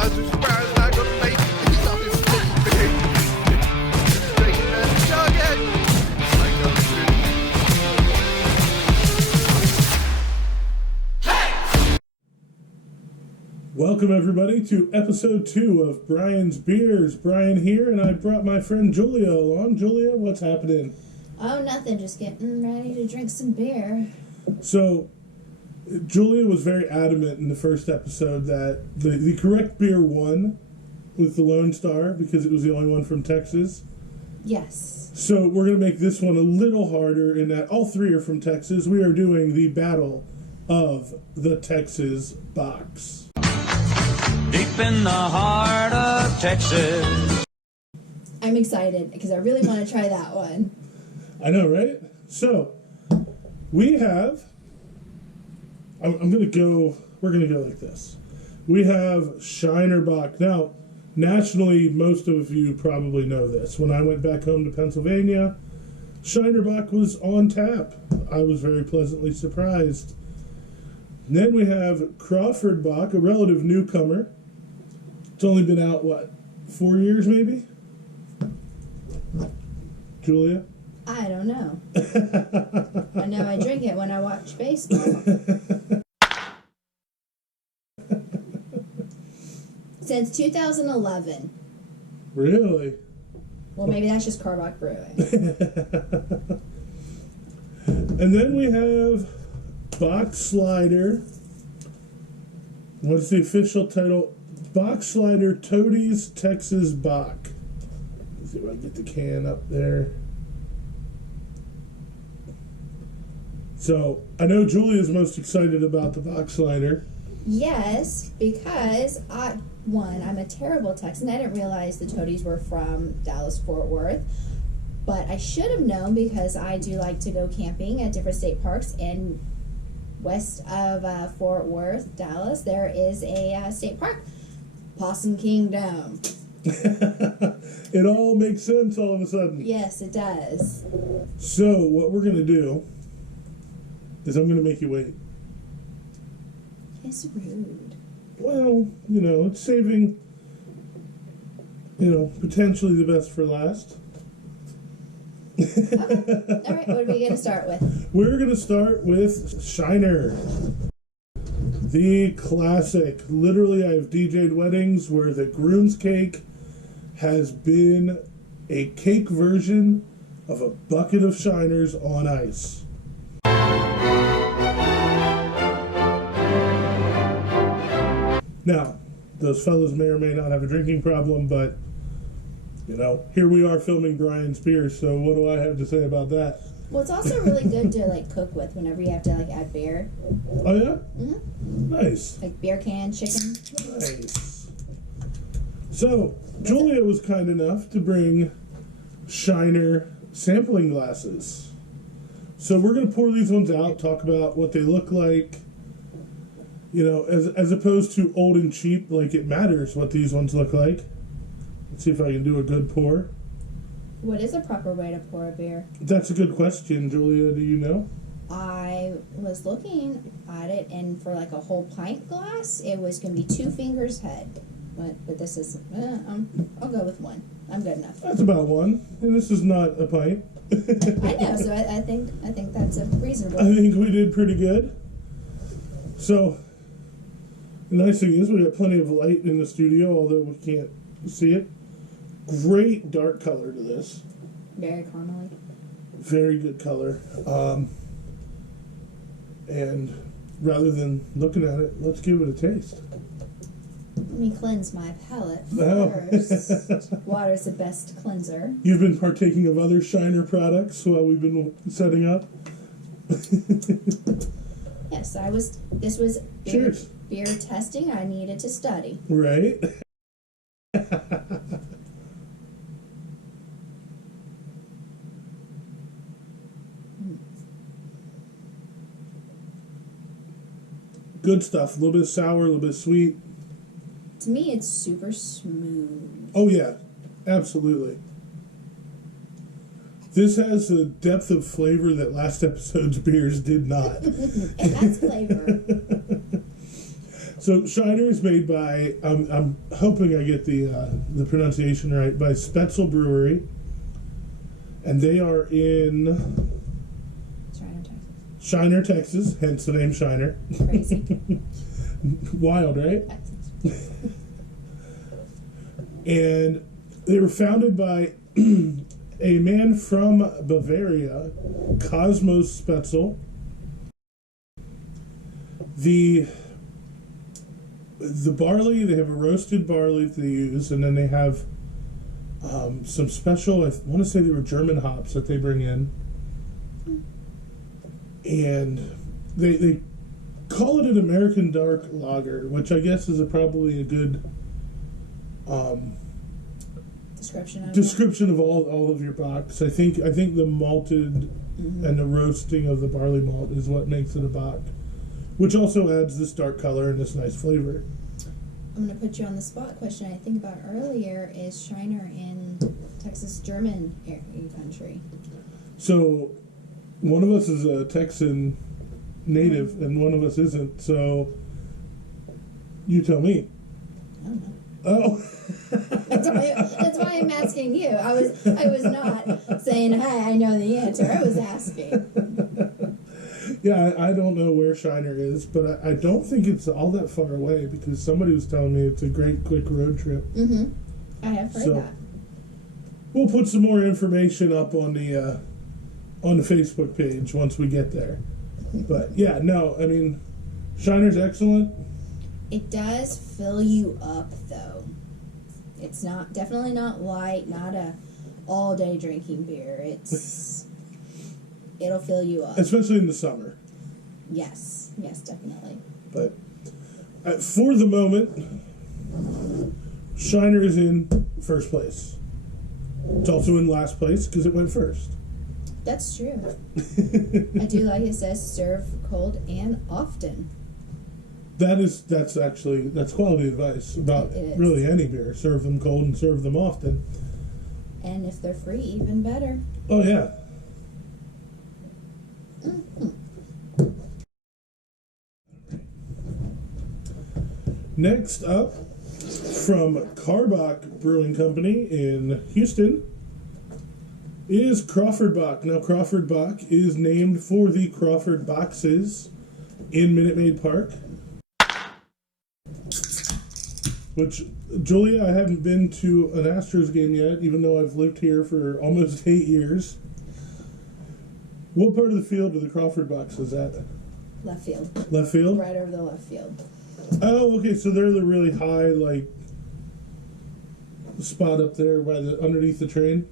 was surprised like a face. He's on his feet. Straight and jogging like a Welcome everybody to episode 2 of Bryan's Beers. Bryan here, and I brought my friend Julia along. Julia, what's happening? Oh, nothing. Just getting ready to drink some beer. So, Julia was very adamant in the first episode that the correct beer won with the Lone Star because it was the only one from Texas. Yes. So we're going to make this one a little harder in that all three are from Texas. We are doing the battle of the Texas Bocks. Deep in the heart of Texas. I'm excited because I really want to try that one. I know, right? So, we have... we're going to go like this. We have Shiner Bock. Now, nationally, most of you probably know this. When I went back home to Pennsylvania, Shiner Bock was on tap. I was very pleasantly surprised. And then we have Crawford Bock, a relative newcomer. It's only been out, 4 years maybe? Julia? I don't know. I know I drink it when I watch baseball. Since 2011. Really? Well, maybe that's just Carbach Brewing. And then we have Bockslider. What's the official title? Bockslider Toadies Texas Bock. Let's see if I can get the can up there. So, I know Julia's most excited about the Bockslider. Yes, because I'm a terrible Texan. I didn't realize the Toadies were from Dallas-Fort Worth. But I should have known because I do like to go camping at different state parks. And west of Fort Worth, Dallas, there is a state park, Possum Kingdom. It all makes sense all of a sudden. Yes, it does. So, what we're going to do is I'm going to make you wait. It's rude. Well, it's saving, potentially the best for last. Okay. All right, what are we going to start with? We're going to start with Shiner. The classic. Literally, I've DJ'd weddings where the groom's cake has been a cake version of a bucket of Shiners on ice. Now, those fellas may or may not have a drinking problem, but, here we are filming Bryan's Beer, so what do I have to say about that? Well, it's also really good to, cook with whenever you have to, add beer. Oh, yeah? Mm-hmm. Nice. Like beer can, chicken. Nice. So, Julia was kind enough to bring Shiner sampling glasses. So we're going to pour these ones out, talk about what they look like, as opposed to old and cheap, like it matters what these ones look like. Let's see if I can do a good pour. What is a proper way to pour a beer? That's a good question, Julia. Do you know? I was looking at it, and for a whole pint glass, it was going to be 2 fingers head. But this is, I'll go with 1. I'm good enough. That's about 1, and this is not a pint. I know, so I think that's a reasonable. I think we did pretty good. So, the nice thing is we got plenty of light in the studio, although we can't see it. Great dark color to this. Very caramely. Very good color. And rather than looking at it, let's give it a taste. Let me cleanse my palate Oh. first. Water's the best cleanser. You've been partaking of other Shiner products while we've been setting up? Yes, this was Cheers. Beer testing. I needed to study. Right? Good stuff. A little bit sour, a little bit sweet. To me, it's super smooth. Oh, yeah. Absolutely. This has a depth of flavor that last episode's beers did not. It has flavor. So Shiner is made by I'm hoping I get the pronunciation right, by Spetzel Brewery, and they are in Shiner, Texas, hence the name Shiner. Crazy. Wild, right? Texas. And they were founded by a man from Bavaria, Cosmos Spetzel. The barley, they have a roasted barley that they use, and then they have some special, I want to say they were German hops that they bring in. And they call it an American dark lager, which I guess is probably a good description of all of your Bocks. I think the malted and the roasting of the barley malt is what makes it a Bock, which also adds this dark color and this nice flavor. I'm going to put you on the spot. Question I think about earlier is Shiner in Texas German country. So one of us is a Texan native and one of us isn't, so you tell me. I don't know. Oh. That's why I'm asking you. I was not saying, hi, I know the answer. I was asking. Yeah, I don't know where Shiner is, but I don't think it's all that far away because somebody was telling me it's a great quick road trip. Mm-hmm. I have heard that. We'll put some more information up on the Facebook page once we get there. But yeah, no, I mean, Shiner's excellent. It does fill you up, though. It's definitely not light, not a all-day drinking beer. It'll fill you up. Especially in the summer. Yes, definitely. But for the moment, Shiner is in first place. It's also in last place because it went first. That's true. I do like it says serve cold and often. That's quality advice about really any beer. Serve them cold and serve them often. And if they're free, even better. Oh yeah. Mm-hmm. Next up, from Crawford Brewing Company in Houston, is Crawford Bock. Now, Crawford Bock is named for the Crawford Boxes in Minute Maid Park. Which, Julia, I haven't been to an Astros game yet, even though I've lived here for almost 8 years. What part of the field are the Crawford Boxes at? Left field. Left field? Right over the left field. Oh, okay, so they're the really high, spot up there underneath the train?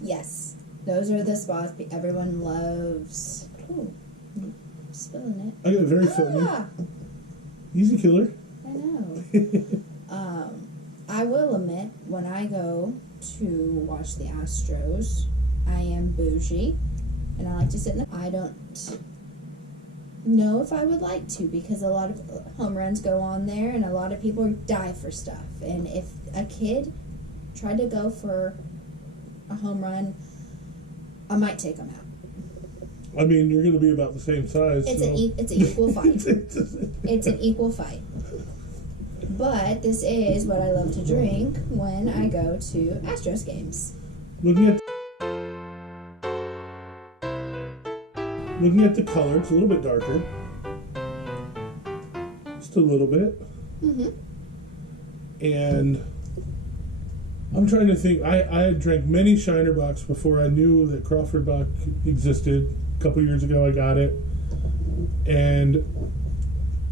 Yes. Those are the spots everyone loves. Ooh, I'm spilling it. I got very filmy. Easy killer. I know. I will admit, when I go to watch the Astros, I am bougie, and I like to sit in I don't know if I would like to, because a lot of home runs go on there, and a lot of people die for stuff. And if a kid tried to go for a home run, I might take them out. I mean, you're going to be about the same size. It's an equal fight. It's an equal fight. But this is what I love to drink when I go to Astros games. Looking at the color, it's a little bit darker. Just a little bit. Mm-hmm. And I'm trying to think. I had drank many Shiner Bocks before I knew that Crawford Bock existed. A couple years ago I got it. And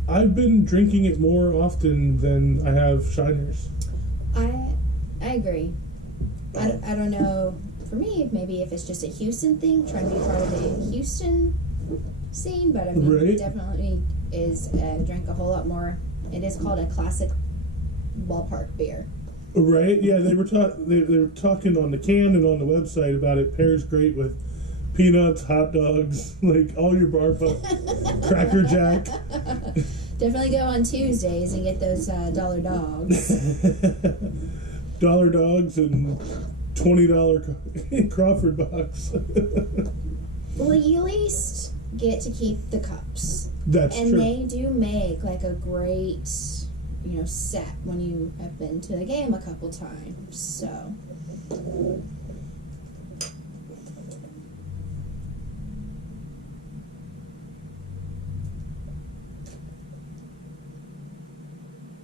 I've been drinking it more often than I have Shiners. I agree. I don't know. For me, maybe if it's just a Houston thing, trying to be part of the Houston scene, but I mean, Right. it definitely is. Drank a whole lot more. It is called a classic ballpark beer. Right? Yeah, they were talking on the can and on the website about it. Pairs great with peanuts, hot dogs, all your bar Cracker Jack. Definitely go on Tuesdays and get those dollar dogs. Dollar dogs and $20 Crawford Bocks. Well, you at least get to keep the cups. That's And true. they do make like a great, set when you have been to the game a couple times. So.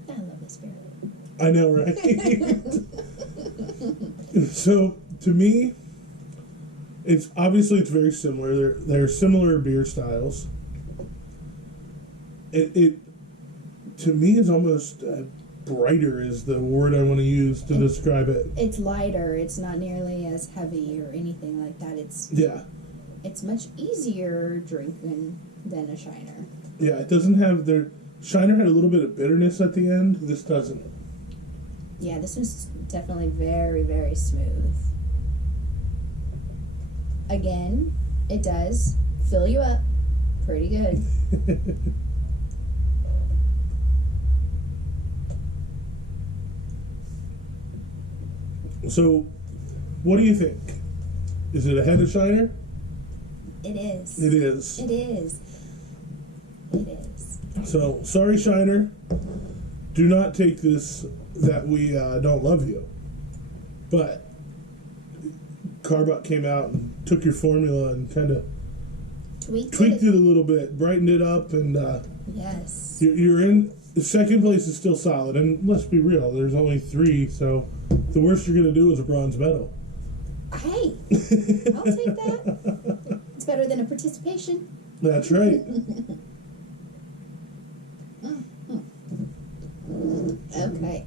I love this beer. I know, right? So, to me, it's very similar. They're similar beer styles. It to me is almost brighter is the word I want to use to describe it. It's lighter. It's not nearly as heavy or anything like that. It's much easier drinking than a Shiner. Yeah, it doesn't have their Shiner had a little bit of bitterness at the end. This doesn't. Yeah, this one's definitely very, very smooth. Again, it does fill you up pretty good. So, what do you think? Is it ahead of Shiner? It is. It is. It is. It is. So, sorry, Shiner. Do not take this that we don't love you. But Carbot came out and took your formula and kind of tweaked it a little bit, brightened it up, and yes. you're in. The second place is still solid, and let's be real, there's only 3, so the worst you're going to do is a bronze medal. Hey, I'll take that. It's better than a participation. That's right. Okay.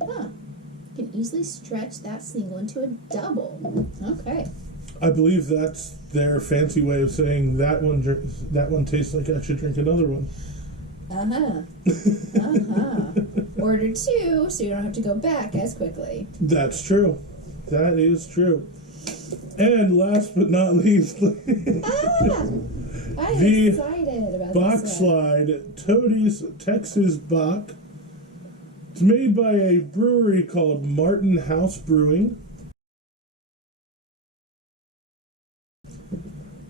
Huh. You can easily stretch that single into a double. Okay. I believe that's their fancy way of saying that one tastes like I should drink another one. Order 2 so you don't have to go back as quickly. That's true. That is true. And last but not least, I'm excited about this one. Bockslider Toadies Texas Bock. It's made by a brewery called Martin House Brewing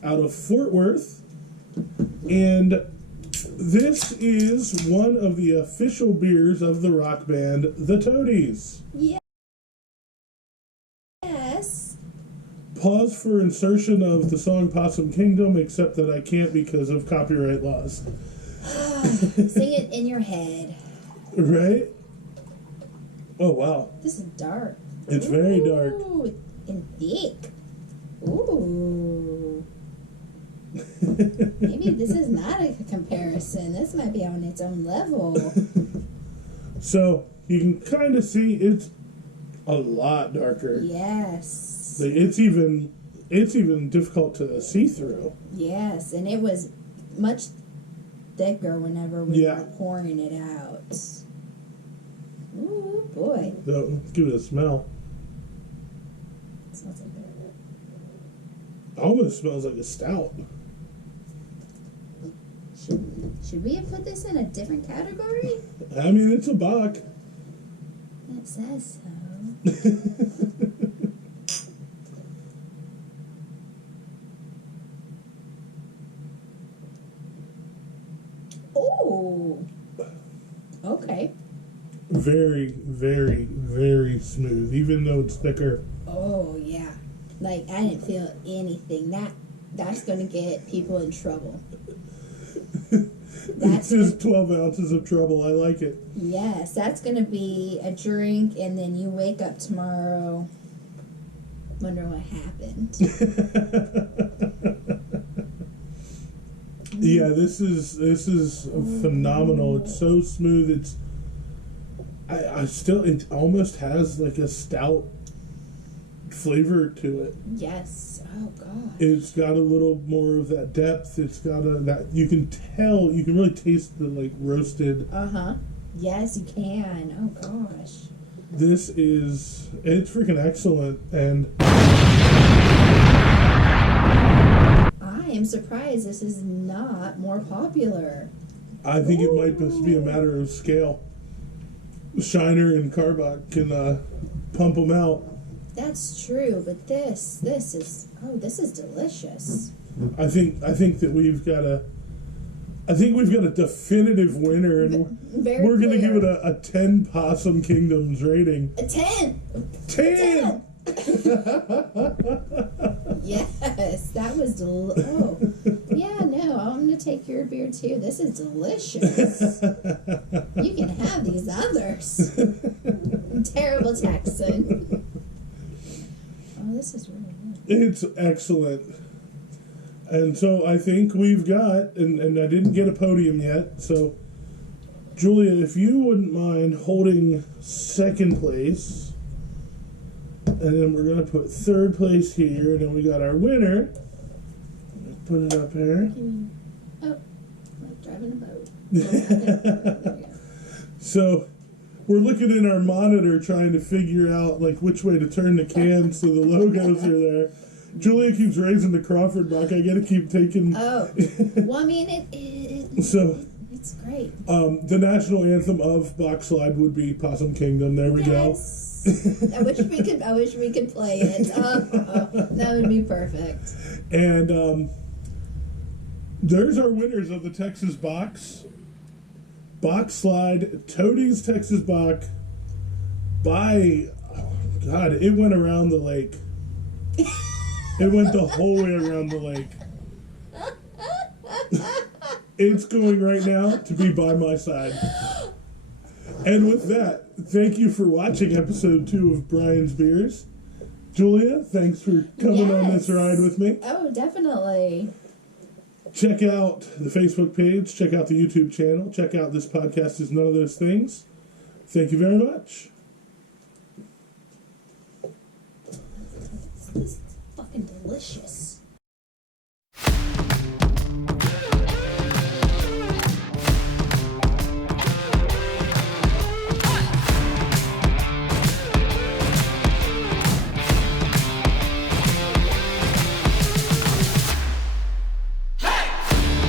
out of Fort Worth. And this is one of the official beers of the rock band The Toadies. Yes. Pause for insertion of the song Possum Kingdom, except that I can't because of copyright laws. Sing it in your head. Right? Oh, wow. This is dark. It's very dark. Ooh, and thick. Ooh. Maybe this is not a comparison. This might be on its own level. So, you can kind of see it's a lot darker. Yes. Like, it's even difficult to see through. Yes, and it was much thicker whenever we Yeah. were pouring it out. Ooh, boy. So, let's give it a smell. It smells like that. Almost smells like a stout. Should we have put this in a different category? I mean, it's a Bock. It says so. Oh. Okay. Very, very, very smooth, even though it's thicker. Oh yeah. Like I didn't feel anything. That's gonna get people in trouble. It's just 12 ounces of trouble. I like it. Yes, that's gonna be a drink, and then you wake up tomorrow, wonder what happened. Yeah, this is phenomenal. It's so smooth. It almost has like a stout flavor to it. Yes. Oh God. It's got a little more of that depth. It's got that you can really taste the like roasted. Yes, you can. Oh gosh. It's freaking excellent, and I am surprised this is not more popular. I think it might just be a matter of scale. Shiner and Carbot can pump them out. That's true, but this is delicious. I think that we've got a definitive winner, and Very we're going to clear. give it a 10 Possum Kingdoms rating. A 10. 10. Yes, that was oh. Yeah, no, I'm gonna take your beer too. This is delicious. You can have these others. Terrible Texan. Oh, this is really good. It's excellent. And so I think we've got, and I didn't get a podium yet, so Julia, if you wouldn't mind holding second place. And then we're going to put third place here, and then we got our winner. Let's put it up here. Oh, like driving a boat. There we go. So we're looking in our monitor trying to figure out like which way to turn the can so the logos are there. Julia keeps raising the Crawford Bock. I got to keep taking. Oh, well, I mean, it's great. The national anthem of Bockslide would be Possum Kingdom. There we go. I wish we could play it. That would be perfect. And there's our winners of the Texas Bocks. Bockslide, Toadie's Texas Bock. God, it went around the lake. It went the whole way around the lake. It's going right now to be by my side. And with that, thank you for watching episode 2 of Bryan's Beers. Julia, thanks for coming on this ride with me. Oh, definitely. Check out the Facebook page. Check out the YouTube channel. Check out This Podcast Is None of Those Things. Thank you very much. This is fucking delicious.